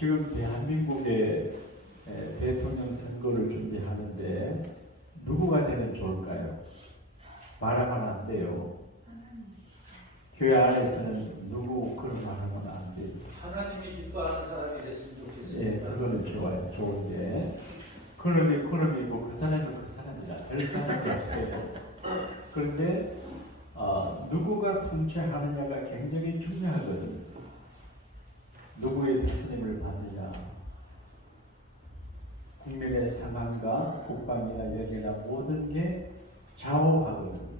지금 대한민국의 대통령 선거를 준비하는데 누구가 되면 좋을까요? 말하면 안 돼요. 교회 안에서는 누구 그런 말하면 안 돼요. 하나님이 기뻐하는 사람이 됐으면 좋겠어요. 예, 그거는 좋아요. 좋은데 그놈이고 그 사람이고 그 사람이라 별 사람이 없어요. 그런데 누구가 통치하느냐가 굉장히 중요하거든요. 누구의 다스림을 받느냐, 국민의 상황과 국방이나 여기나 모든 게 좌우하거든요.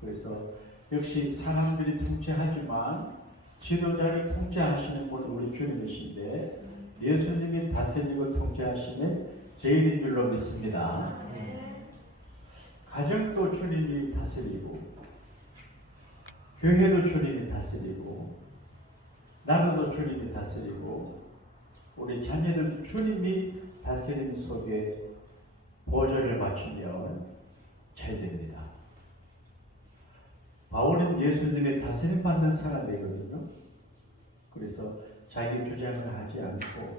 그래서 역시 사람들이 통치하지만 지도자를 통치하시는 분은 우리 주님이신데 예수님이 다스리고 통치하시는 제일인 줄로 믿습니다. 가정도 주님이 다스리고 교회도 주님이 다스리고 나라도 주님이 다스리고 우리 자녀들도 주님이 다스림 속에 보조를 맞추면 잘 됩니다. 바울은 예수님의 다스림 받는 사람이거든요. 그래서 자기 주장을 하지 않고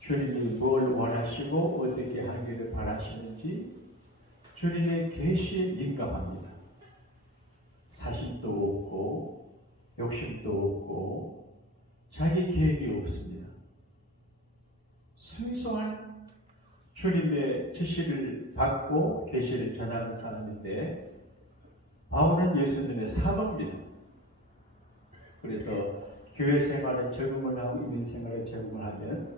주님이 뭘 원하시고 어떻게 하기를 바라시는지 주님의 계시에 민감합니다. 사심도 없고 욕심도 없고 자기 계획이 없습니다. 순수한 주님의 지시를 받고 계시를 전하는 사람인데 바울은 예수님의 사도입니다. 그래서 교회 생활에 적응을 하고 있는 생활에 적응을 하면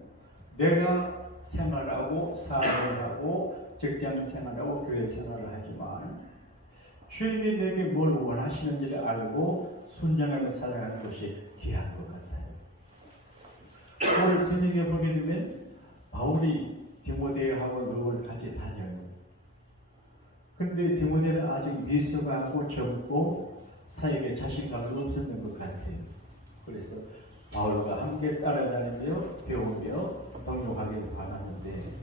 내가 생활하고 사업을 하고 직장 생활하고 교회 생활을 하지만 주님이 내게 뭘 원하시는지를 알고 순종하며 살아가는 것이 귀한 것 같아요. 오늘 성경에 보게 되면 바울이 디모데하고 누구를 같이 다녀요. 그런데 디모데는 아직 미숙하고 젊고 사역에 자신감이 없었는 것 같아요. 그래서 바울과 함께 따라다니며 배우며 동역하기를 바랐는데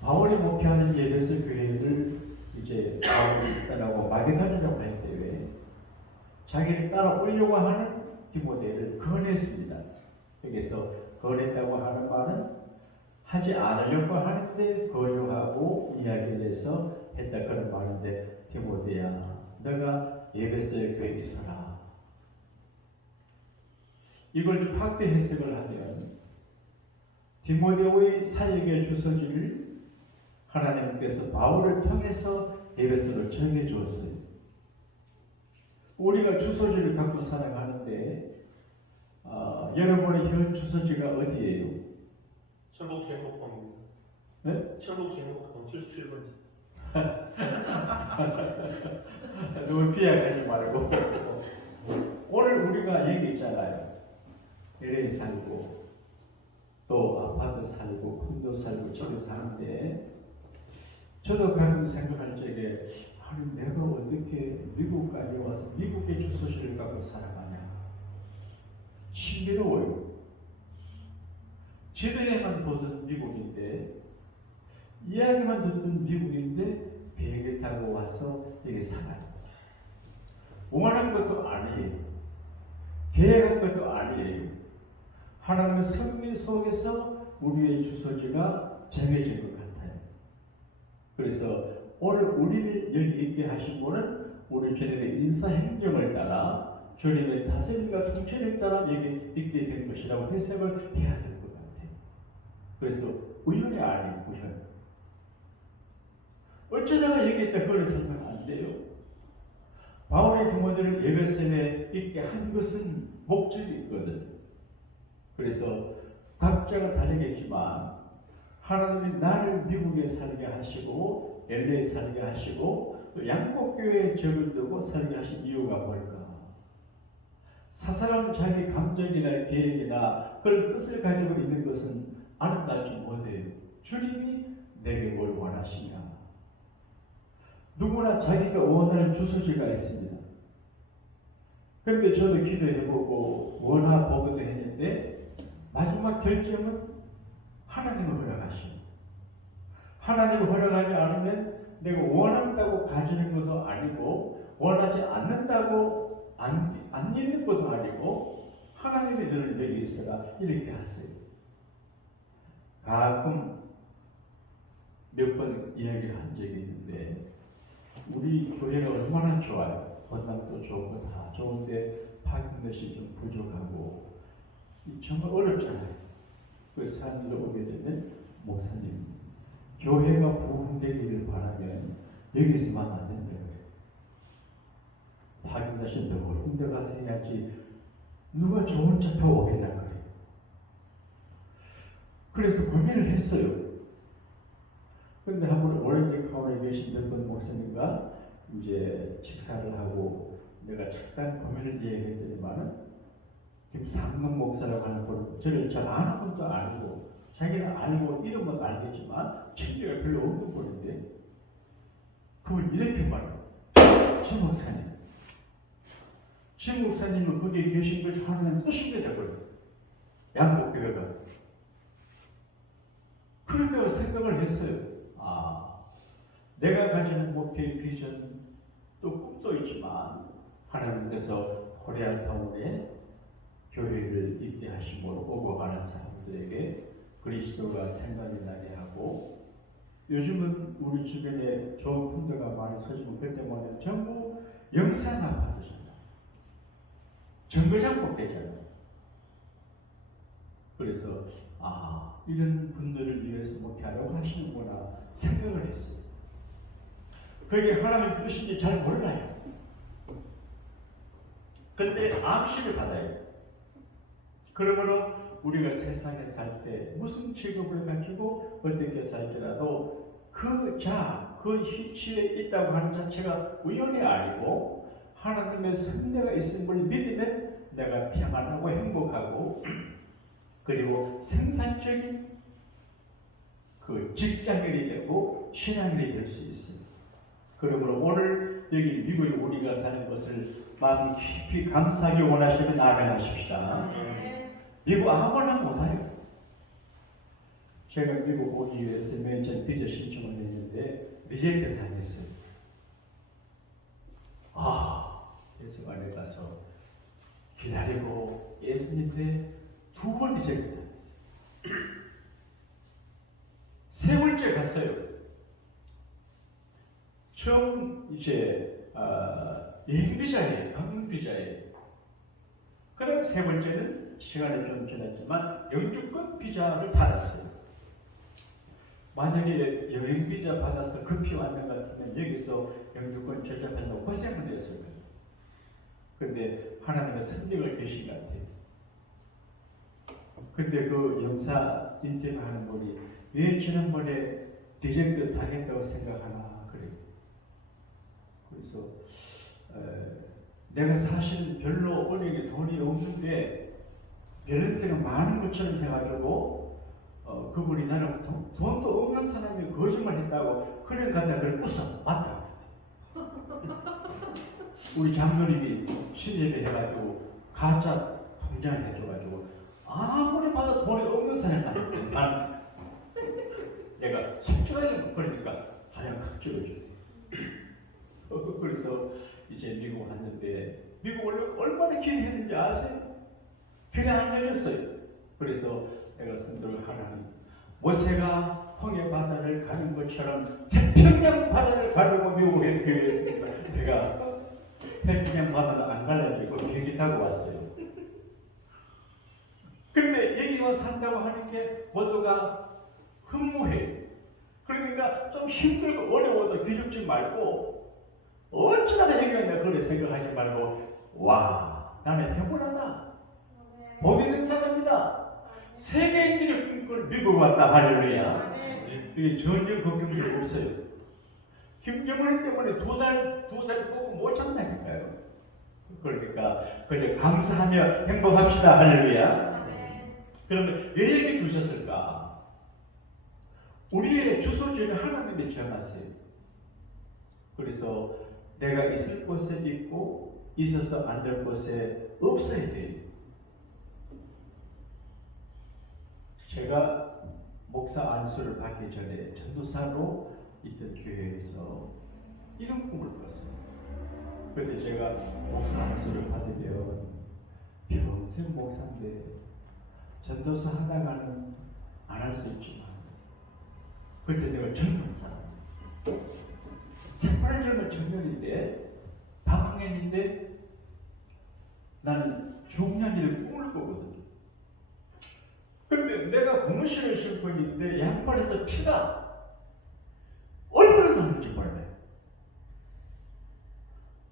바울이 목표하는 예배소 교회를 이제 바울이 따라고 마게도냐라고 했대요. 자기를 따라오려고 하는 디모데를 권했습니다. 여기서 권했다고 하는 말은 하지 않으려고 하는데 거류하고 이야기를 해서 했다 그런 말인데 디모데야 너가 예배소에 교회에 있어라. 이걸 좀 확대 해석을 하면 디모데의 사역의 주소지를 하나님께서 바울을 통해서 예배소를 정해 주었어요. 우리가 주소지를 갖고 살아가는데 여러분의 현 주소지가 어디예요? 천국 제목봉입니다. 네? 천국 제목봉 77번지. 너무 비약하지 말고 오늘 우리가 얘기했잖아요. LA 살고 또 아파트 살고 콘도 살고 집에 사는데 저도 가끔 생각할 적에 아니 내가 어떻게 미국까지 와서 미국의 주소지를 갖고 살아가냐 신비로워요. 지도에만 보던 미국인데 이야기만 듣던 미국인데 비행기 타고 와서 여기 살아요. 원하는 것도 아니에요. 계획한 것도 아니에요. 하나님의 성령 속에서 우리의 주소지가 정해진 것 같아요. 그래서 오늘 우리를 여기 있게 하신 분은 우리 주님의 인사행령을 따라 주님의 다스림과 통치를 따라 여기 있게 된 것이라고 해석을 해야 될 것 같아요. 그래서 우연이 아니에요. 우연. 어쩌다가 여기 있다 그걸 생각 안 돼요. 바울이 디모데를 예배소에 있게 한 것은 목적이 있거든. 그래서 각자가 다르겠지만 하나님이 나를 미국에 살게 하시고 LA에 살게 하시고 또 양복교회에 적을 두고 살게 하신 이유가 뭘까? 사사람 자기 감정이나 계획이나 그런 뜻을 가지고 있는 것은 아름답지 못해요. 주님이 내게 뭘 원하시냐? 누구나 자기가 원하는 주소지가 있습니다. 그런데 저도 기도해보고 원하보고도 했는데 마지막 결정은 하나님을 허락하십니다. 하나님을 허락하지 않으면 내가 원한다고 가지는 것도 아니고 원하지 않는다고 안 있는 것도 아니고 하나님이 너를 여기 있어라 이렇게 하세요. 가끔 몇 번 이야기를 한 적이 있는데 우리 교회가 얼마나 좋아요. 건담도 좋고 다 좋은데 파견 것이 좀 부족하고 정말 어렵잖아요. 그 사람들 오게 되면 목사님 교회가 부흥되기를 바라면 여기서만 안 된다 그래요. 파견 것이 더 혼자 가서 해야지 누가 좋은 차 타고 오겠다 그래요. 그래서 고민을 했어요. 근데 한번 오렌지 카운티에 계신 몇번 목사님과 이제 식사를 하고 내가 잠깐 고민을 얘기했더니만은 김상문 목사라고 하는 분 저를 잘 아는 분도 아니고 자기는 알고 이름은 알겠지만 친구가 별로 없는 분인데 그분 이렇게 말해요. 신 목사님, 신 목사님은 거기에 계신 것이 하나님 뜻인데 되거든요. 양복교회가. 그럴 때가 생각을 했어요. 내가 가지는 목표의 비전 또 꿈도 있지만 하나님께서 코리아타운에 교회를 있게 하심으로 오고 가는 사람들에게 그리스도가 생각이 나게 하고 요즘은 우리 주변에 좋은 분들가 많이 서지만 그때 보면 전부 영상 아파트잖아요. 정거장 복되잖아요. 그래서 이런 분들을 위해서 목회하려고 하시는구나 생각을 했어요. 그게 하나님의 뜻인지 잘 몰라요. 근데 암시를 받아요. 그러므로 우리가 세상에 살 때 무슨 직업을 가지고 어떻게 살지라도 그 희치에 있다고 하는 자체가 우연이 아니고 하나님의 섭리가 있음을 믿으면 내가 평안하고 행복하고 그리고 생산적인 그 직장인이 되고 신앙인이 될 수 있습니다. 그러므로 오늘 여기 미국에 우리가 사는 것을 마음 깊이 감사하기 원하시면 아멘하십시다. 미국 아무나 못해요. 제가 미국 오기 위해서 몇 년 비자 신청을 했는데 리젝트 당했어요. 그래서 안에 가서 기다리고 예수님께 2번 리젝트 당했어요. 3번째 갔어요. 처음 이제 여행 비자예요, 방문 비자예요. 그다음 3번째는 시간이 좀 지났지만 영주권 비자를 받았어요. 만약에 여행 비자 받아서 급히 왔는 것 같으면 여기서 영주권 제작한다고 고생을 했을 거예요. 근데 하나님의 섭리가 계신 것 같아요. 근데 그 영사 인터뷰하는 분이 왜 지난번에 리젝트 당했다고 생각하나 그래요. 그래서 내가 사실 별로 어려게 돈이 없는데 밸런스가 많은 것처럼 해가지고 그분이 나는 돈도 없는 사람이 거짓말 했다고 그래 가다 그걸 웃어 맞다. 우리 장로님이 신예배 해가지고 가짜 통장을 해줘가지고 아무리 봐도 돈이 없는 사람이 나는 내가 솔직하게 그러니까 가장 큰 찍어줘야 돼. 그래서 이제 미국 왔는데 미국을 얼마나 기대했는지 아세요? 길이 안 열렸어요. 그래서 내가 선도를 하나님 모세가 홍해 바다를 가는 것처럼 태평양 바다를 가려고 미국에 교회했으니까 내가 태평양 바다를 안 가려고 비행기 타고 왔어요. 근데 여기 와서 산다고 하는 게 모두가 흠모해요. 그러니까 좀 힘들고 어려워도 기죽지 말고 어쩌다가 여기 왔나 그래 생각하지 말고 나는 행운하다. 복 있는 사람이다. 세계인들이 꿈꾸는 미국 왔다. 할렐루야. 이게 전혀 걱정이 없어요. 김정은 때문에 두 달 뽑고 못 참다니까요. 그러니까 그냥 감사하며 행복합시다. 할렐루야. 그러면 왜 얘기 두셨을까? 우리의 주소지는 하나님이 정하세요. 그래서 내가 있을 곳에 있고 있어서 안 될 곳에 없어야 돼요. 제가 목사 안수를 받기 전에 전도사로 있던 교회에서 이런 꿈을 꿨어요. 그런데 제가 목사 안수를 받으면 평생 목사인데 전도사 하다가는 안 할 수 있지만 그때 내가 젊은 사람, 새파란 젊은 청년인데 방학년인데 나는 중년일에 꿈을 꾸거든. 근데 내가 고무신을 신고 있는데 양발에서 피가 얼마나 나는지 몰라요.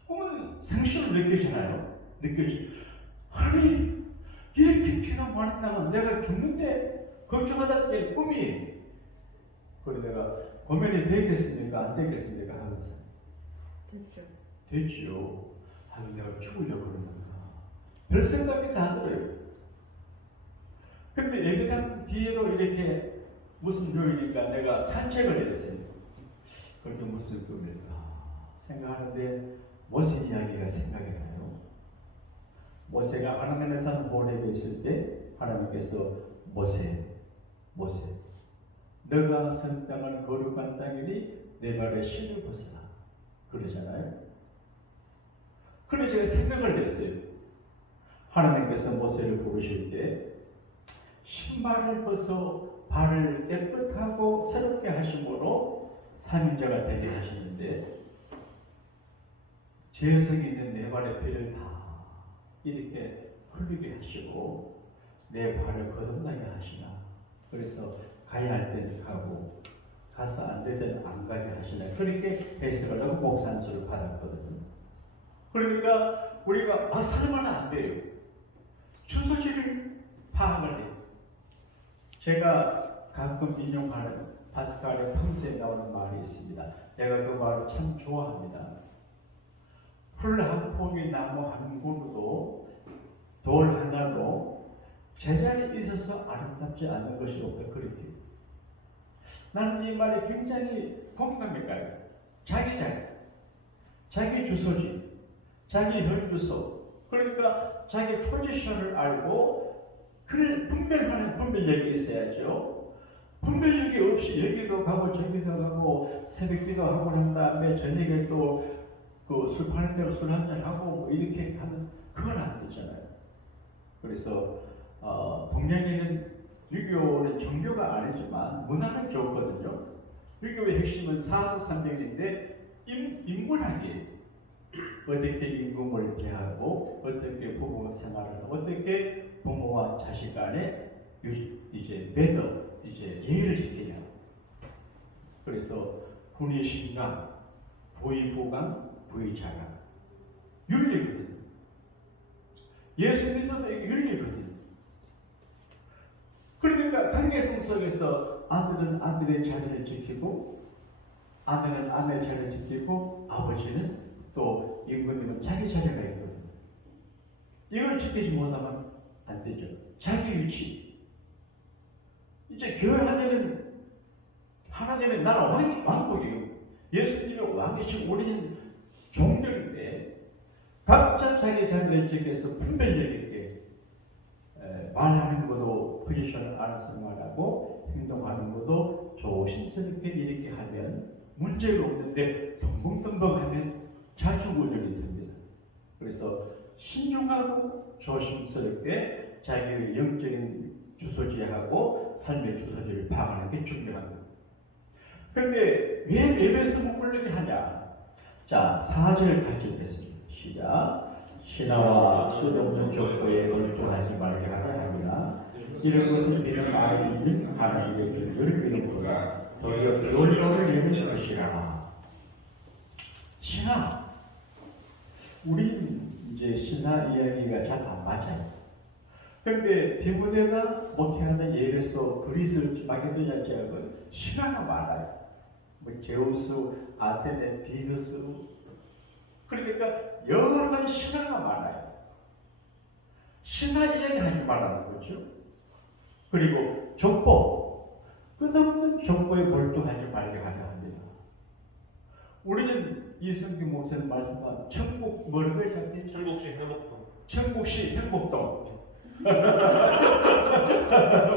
꿈은 생수를 느끼잖아요. 아니 이렇게 피가 많이 나면 내가 죽는데 걱정하다 게 꿈이. 그래 내가 고민이 되겠습니까 안 되겠습니까 하면서 됐죠. 하면 내가 죽으려고 그러는가. 별 생각이 다 들어요. 근데 예배당 뒤에로 이렇게 무슨 요일인가 내가 산책을 했어요. 그렇게 무슨 꿈일까 생각하는데 모세 이야기가 생각이 나요. 모세가 하나님의 산 호렙에 있을 때 하나님께서 모세 너가 선 땅은 거룩한 땅이니 내 발에 신을 벗어라 그러잖아요. 그래서 제가 생각을 했어요. 하나님께서 모세를 부르실 때 신발을 벗어 발을 깨끗하고 새롭게 하심으로 삼인자가 되게 하시는데 죄성이 있는 내 발의 피를 다 이렇게 흘리게 하시고 내 발을 거듭나게 하시나. 그래서 가야 할 때는 가고 가서 안 될 때는 안 가게 하시나. 그렇게 해석을 하고 목산수를 받았거든요. 그러니까 우리가 살면 안 돼요. 주소지를 파악을 해요. 제가 가끔 인용하는 파스칼의 평소에 나오는 말이 있습니다. 내가 그 말을 참 좋아합니다. 풀 한 포기 나무 한 그루도 돌 하나도 제자리에 있어서 아름답지 않은 것이 없다. 그렇게 나는 이 말에 굉장히 공감이 가요. 자기 주소지, 자기 현주소, 그러니까 자기 포지션을 알고 그를 분별하는 분별력이 있어야죠. 분별력이 없이 여기도 가고 저기도 가고 새벽기도 하고 난 다음에 저녁에 또 그 술 파는 데로 술 한잔 하고 뭐 이렇게 하면 그건 안 되잖아요. 그래서 동양에는 유교는 종교가 아니지만 문화는 좋거든요. 유교의 핵심은 사서삼경인데 인문학이에요. 어떻게 임금을 대하고 어떻게 부모 생활을 하고 어떻게 부모와 자식 간에 이제 예의를 지키냐. 그래서 군의신강, 부의부강, 부의자강 윤리거든요. 예수 믿어도 이게 윤리거든요. 그러니까 관계성 속에서 아들은 아들의 자리를 지키고 아내는 아내의 자리를 지키고 아버지는 또 임금님은 자기 자리가 있거든요. 이걸 지키지 못하면 안 되죠. 자기 위치. 이제 교회 안에는 하나님의 나라 왕국이에요. 예수님의 왕이신 우리는 종들인데 각자 자기 자리를 지켜서 분별력 있게 말하는 것도 포지션을 알아서 말하고 행동하는 것도 조심스럽게 이렇게 하면 문제가 없는데 덤벙덤벙하면 자주군열이 됩니다. 그래서 신중하고 조심스럽게 자기의 영적인 주소지하고 삶의 주소지를 파악하는 게 중요합니다. 그런데 왜 예배에서 머물게 하냐? 자, 4절 같이 읽겠습니다. 시작. 신하와 수없는 족보에 몰두하지 말게 하라 하니라. 이런 것은 비는 말이 있는 하나님의 길을 믿음보다 도리어 기울임을 이루는 것이라. 신하. 우리 이제 신하 이야기가 잘 안 맞아요. 그런데 디모데가 목회하는 예배소 그리스 마게도냐 지역은 신하가 많아요. 뭐 제우스, 아테네, 비너스, 그러니까 여러 가지 신화가 많아요. 신화 이야기하지 말라는 거죠. 그리고 족보, 끝없는 족보에 몰두하지 말게 하려 합니다. 우리는 이승규 목사님 말씀한 천국 뭐라고 했지? 천국시 행복동. 천국시 행복동.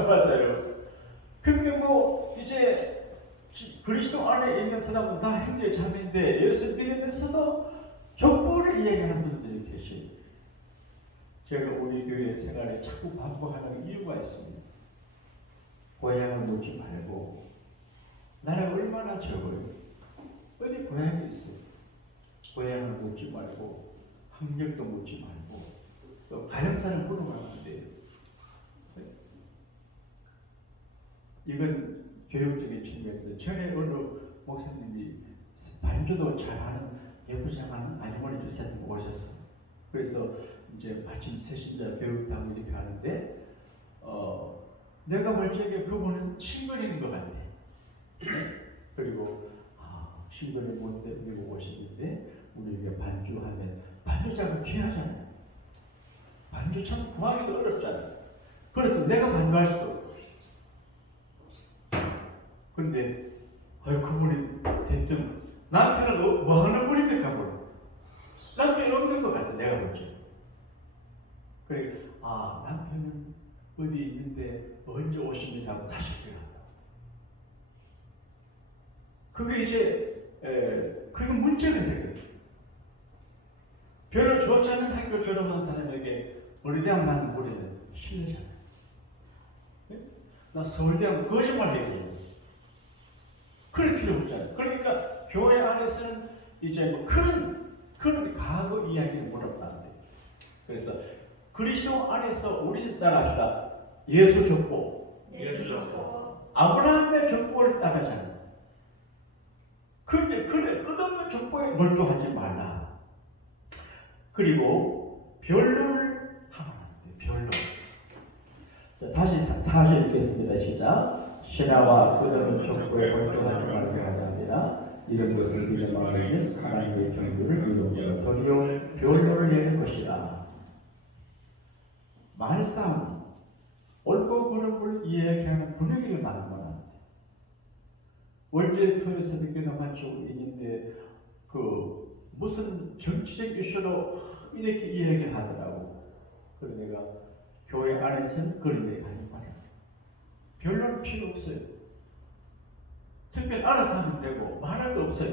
맞아요. 근데 뭐 이제 그리스도 안에 있는 사람은 다 형제 자매인데 예수 믿으면서도 족보를 이야기하는 분들이 계시죠. 제가 우리 교회 생활에 자꾸 반복하는 이유가 있습니다. 고향을 묻지 말고 나라가 얼마나 적어요. 어디 고향이 있어요. 고향을 묻지 말고 학력도 묻지 말고 또 가정사를 물어보면 안 돼요. 이건 교육적인 측면에서 전에 어느 목사님이 반주도 잘하는 예부장하는 아주머니 주사님 오셨어요. 그래서 이제 마침 새신자 교육당 이렇게 하는데 내가 볼 적에 그분은 싱글인 것 같아. 그리고 싱글이 뭔데 미국 오시는데 우리에게 반주하면 반주자가 귀하잖아요. 반주 참 구하기도 어렵잖아요. 그래서 내가 반주할 수도 없고. 근데 그분이 대뜸 남편은 뭐 하는 분입니까? 남편이 없는 것 같아 내가 볼 적에. 그래 남편은 어디 있는데 언제 오십니다 하고 다시 필요하다. 그게 이제 그게 문제가 되거든요. 별로 좋지 않은 학교 졸업한 사람에게 어느 대학 나는 모르면 실례잖아요. 나 서울대학 거짓말 얘기해요. 그럴 필요 없잖아요. 그러니까 교회 안에서는 이제 뭐 그런 과거 이야기를 물어봤는데, 그래서 그리스도 안에서 우리는 따라합시다. 예수 족보. 아브라함의 족보를 따르잖아요. 그런데 그래 끝없는 족보에 몰두하지 말라. 그리고 변론을 하면 안 돼. 변론. 자, 다시 4절 읽겠습니다. 시작. 신하와 끝없는 족보에 몰두하지 말게 하자니라. 이런 것을 우리가 말하면 하나님의 경주를 이루며 도리어 변론을 내는 것이라. 말싸움, 옳고 그름을 이야기하는 분위기를 만들면 안 돼. 월제 토요일에 믿기는 한쪽 있는데 무슨 정치적 이슈로 이렇게 이야기를 하더라고. 그래서 내가 교회 안에서는 그런 얘기 하는 거야. 별로는 필요 없어요. 특별히 알아서 하면 되고 말할 거 없어요.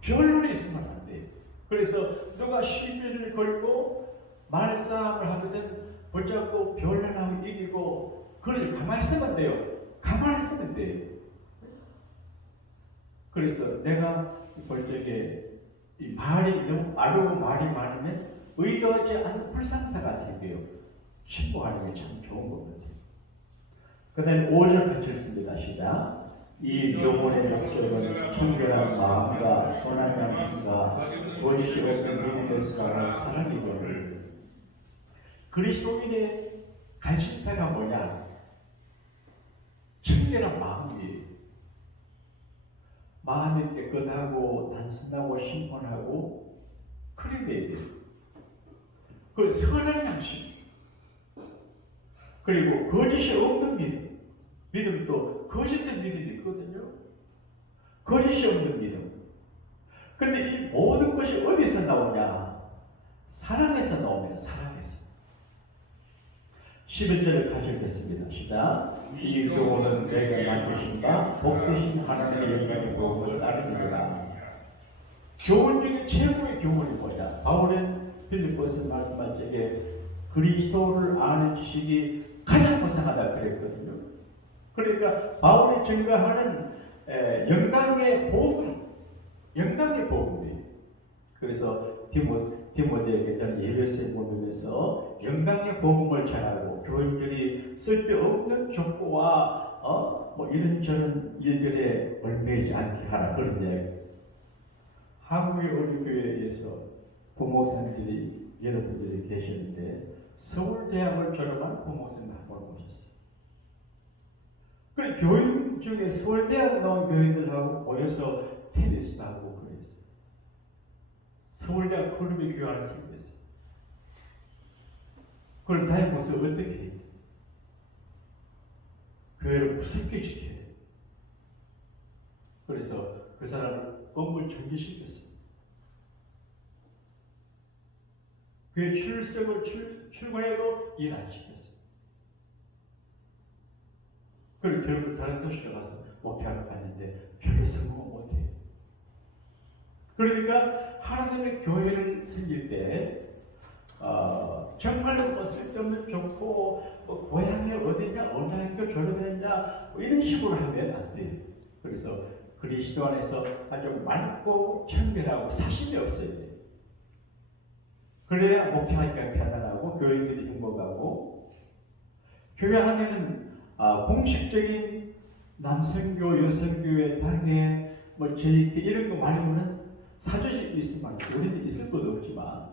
변론이 있으면 안 돼. 그래서 누가 시비를 걸고 말싸움을 하거든 붙잡고 변론하고 이기고 그러니 가만히 있으면 돼요. 가만히 있으면 돼요. 그래서 내가 볼 적에 이 말이 너무 말하고 말이 많으면 의도하지 않은 불상사가 생겨요. 신고하는 게 참 좋은 것 같아요. 그 다음에 5절 같이 읽습니다. 시작. 이 영혼의 족속은 청결한 마음과 선한 양심과 원시 없는 믿음에서 사랑이거늘. 그리스도인의 관심사가 뭐냐? 청결한 마음이에요. 마음이 깨끗하고 단순하고 신선하고 그래 돼야 돼요. 그 선한 양심. 그리고 거짓이 없는 믿음. 믿음도 거짓된 믿음이 있거든요. 거짓이 없는 믿음. 근데 이 모든 것이 어디서 나오냐? 사랑에서 나옵니다. 사랑에서. 11절을 같이 읽겠습니다. 시작. 이 교훈은 내가 만드신가 복되신 하나님의 영광의 복음을 따르느니라. 교훈 중에 최고의 교훈이 뭐냐? 바울은 빌립보에서 말씀한 적에 그리스도를 아는 지식이 가장 불쌍하다 그랬거든요. 그러니까 바울이 증거하는 영광의 복음, 영광의 복음이에요. 그래서 디모데에게 예배서에 보면서 영광의 복음을 전하고 교인들이 쓸데없는 족보와 뭐 이런저런 일들에 얽매이지 않게 하라 그런 이야기. 한국의 어느 교회에서 부목사님들이 여러분들이 계시는데 서울대학을 졸업한 부목사님 한 번 오셨어요. 그래 교인 중에 서울대학 나온 교인들하고 모여서 테니스도 하고 그랬어요. 서울대학 클럽의 교환을 생겼어요. 그걸 다른 곳에 어떻게 해요? 교회를 무섭게 지켜야 돼요. 그래서 그 사람을 업무 정지시켰어요. 교회 출근해도 일 안 시켰어요. 그리고 결국 다른 도시로 가서 목회하러 갔는데 별로 성공 못해요. 그러니까 하나님의 교회를 생길 때 정말로 쓸데없는 좋고 고향이 어디냐 언제 학교 졸업했냐 뭐 이런 식으로 하면 안 돼요. 그래서 그리스도 안에서 아주 맑고 청결하고 사심이 없어야 돼요. 그래야 목회하기가 편안하고 교인들이 행복하고, 교회 안에는 공식적인 남성교, 여성교회, 당회, 뭐 제익회 이런 거 말고는 사조직이 있으면 우리는 있을 것도 없지만,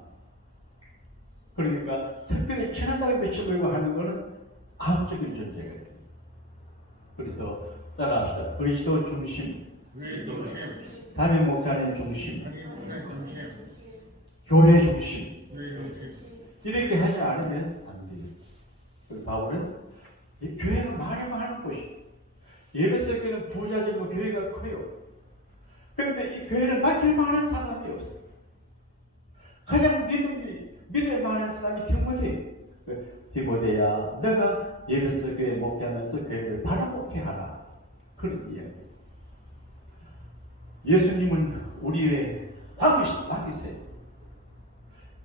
그러니까 특별히 친하다고 외치려고 하는 것은 아웃적인 존재가 돼요. 그래서 따라합시다. 그리스도 중심, 담임 목사님 중심, 교회 중심. 이렇게 하지 않으면 안 돼요. 바울은 이 교회는 말이 많은 곳이, 예배소 교회는 부자되고 교회가 커요. 그런데 이 교회를 맡길 만한 사람이 없어요. 가장 믿을 만한 사람이 디모데. 디모데야, 내가 예배소 교회 목회하면서 교회를 바라보게 하라. 그런 이야기. 예수님은 우리 외에 막 있어요.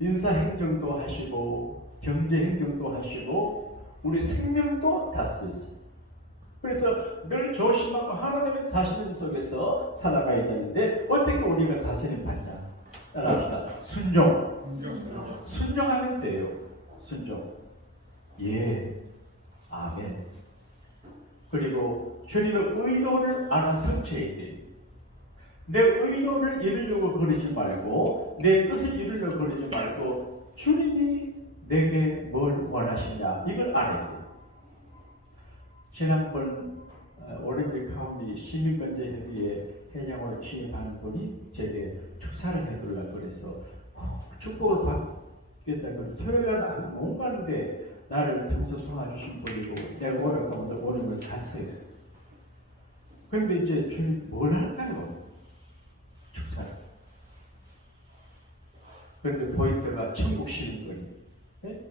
인사행정도 하시고 경제행정도 하시고 우리 생명도 다스리세요. 그래서 늘 조심하고 하나님의 자신 속에서 살아가야 되는데 어떻게 우리가 다스림 받냐? 따라합시다. 순종하면 돼요. 순종. 예, 아멘. 그리고 주님의 의도를 알아 성취해야 돼요. 내 의도를 이루려고 그러지 말고, 내 뜻을 이루려고 그러지 말고, 주님이 내게 뭘 원하시냐, 이걸 알아야 돼요. 지난번 오렌지 카운티 시민권제협의회 회장으로 취임하는 분이 제게 축사를 해달라고 그래서 축복을 받겠다고 토요일날 못 가는데 나를 평소 소화주신 분이고 내가 오늘 가면 오늘 갔어요. 그런데 이제 주님 뭘 할까요? 축사. 그런데 포인트가 천국 시민권이. 네?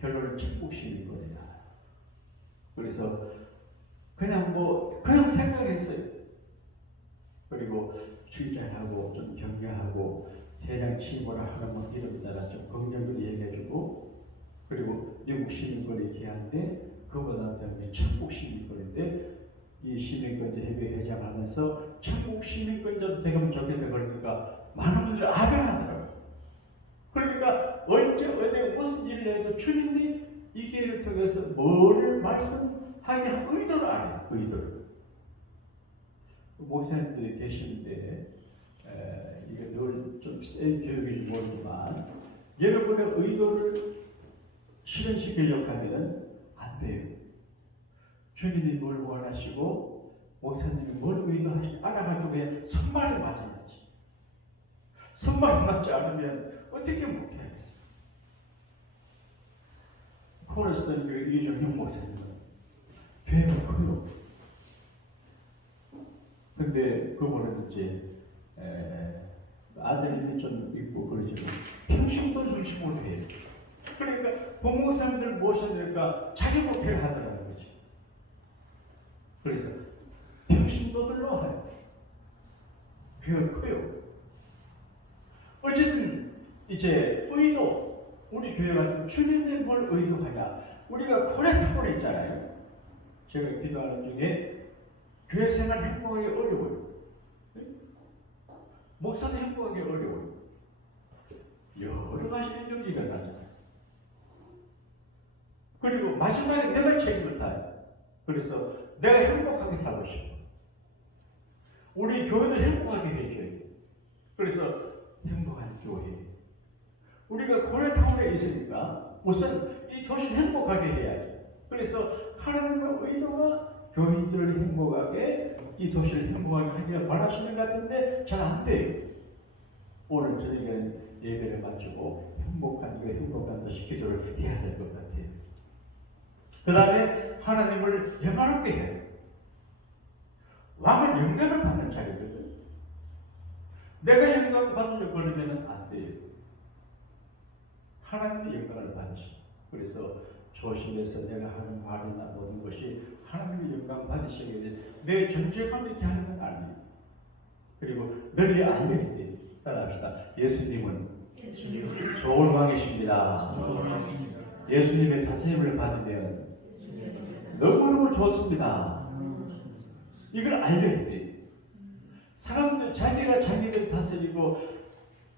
결론은 천국 시민권이다. 그래서 그냥 생각했어요. 그리고 출전하고 좀 격려하고 대장 취임을 하는 이름따라 좀 긍정적으로 얘기해주고, 그리고 미국 시민권이 귀한데 그보다 더 천국 시민권인데 이 시민권자 협의회 회장하면서 천국 시민권자도 되면 좋겠다 그러니까 많은 분들이 아멘하더라고요. 그러니까 언제 어디 무슨 일을 해도 주님이 이 기회를 통해서 뭐를 말씀하게 한 의도를 알아요. 의도를. 목사님들이 계시는데 이게 늘 좀 센 교육인지 모르지만 여러분의 의도를 실현시키려고 하면 안 돼요. 주님이 뭘 원하시고 목사님이 뭘 의도하시고 알아가지고 그냥 손발이 맞아야지. 손발이 맞지 않으면 어떻게 목회하겠어요? 코너스턴 교회 이정형 목사님은 교회가 커요. 근데 그분은 이제 아들님이 좀 있고 그러지만 평신도 중심으로 해요. 그러니까 부목사님들 모셔야 되니까 자기 목회를 하더라는 거지. 그래서 평신도들로 해요. 교회가 커요. 어쨌든 이제 의도, 우리 교회 같은 주님이 뭘 의도하냐. 우리가 코레트콜 있잖아요. 제가 기도하는 중에 교회 생활 행복하기 어려워요. 목사도 행복하기 어려워요. 여러 가지 일들이 일어나잖아요. 그리고 마지막에 내가 책임을 다해요. 그래서 내가 행복하게 살고 싶어. 우리 교회를 행복하게 해줘야 돼요. 그래서 행복한 교회. 우리가 고려타운에 있으니까 우선 이 도시를 행복하게 해야지. 그래서 하나님의 의도가 교인들을 행복하게, 이 도시를 행복하게 하기를 바라시는 것 같은데 잘 안 돼요. 오늘 저희가 예배를 마치고 행복한 교회, 행복한 도시 기도를 해야 될 것 같아요. 그 다음에 하나님을 영광롭게 해요. 왕은 영광을 받는 자리거든. 내가 영광 받으려고 그러면 안 돼요. 하나님의 영광을 받으시. 그래서 조심해서 내가 하는 말이나 모든 것이 하나님의 영광 받으시게 돼. 내 존재감 있게 하는 건 아니에요. 그리고 널리 알려야 돼. 따라합시다. 예수님은 좋은 왕이십니다. 예수님의 다스림을 받으면 너무너무 좋습니다. 이걸 알려야 돼. 사람들 자기가 자기를 다스리고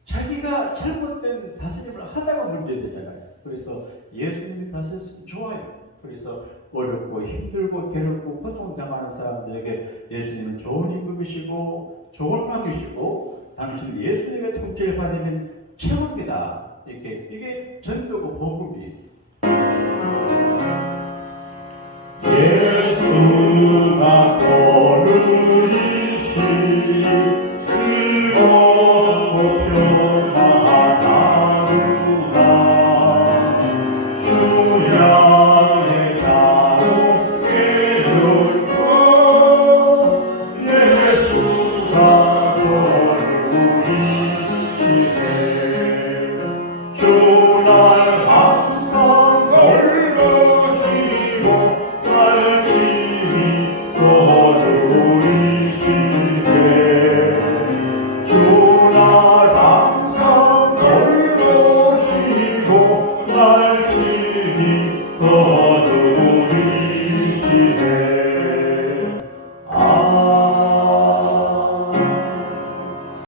자기가 잘못된 다스림을 하다가 문제되잖아요. 그래서 예수님이 다스렸으면 좋아요. 그래서 어렵고 힘들고 괴롭고 고통당하는 사람들에게 예수님은 좋은 임금이시고 좋은 왕이시고 당신은 예수님의 통치를 받으면 최고입니다. 이게 전도고 복음이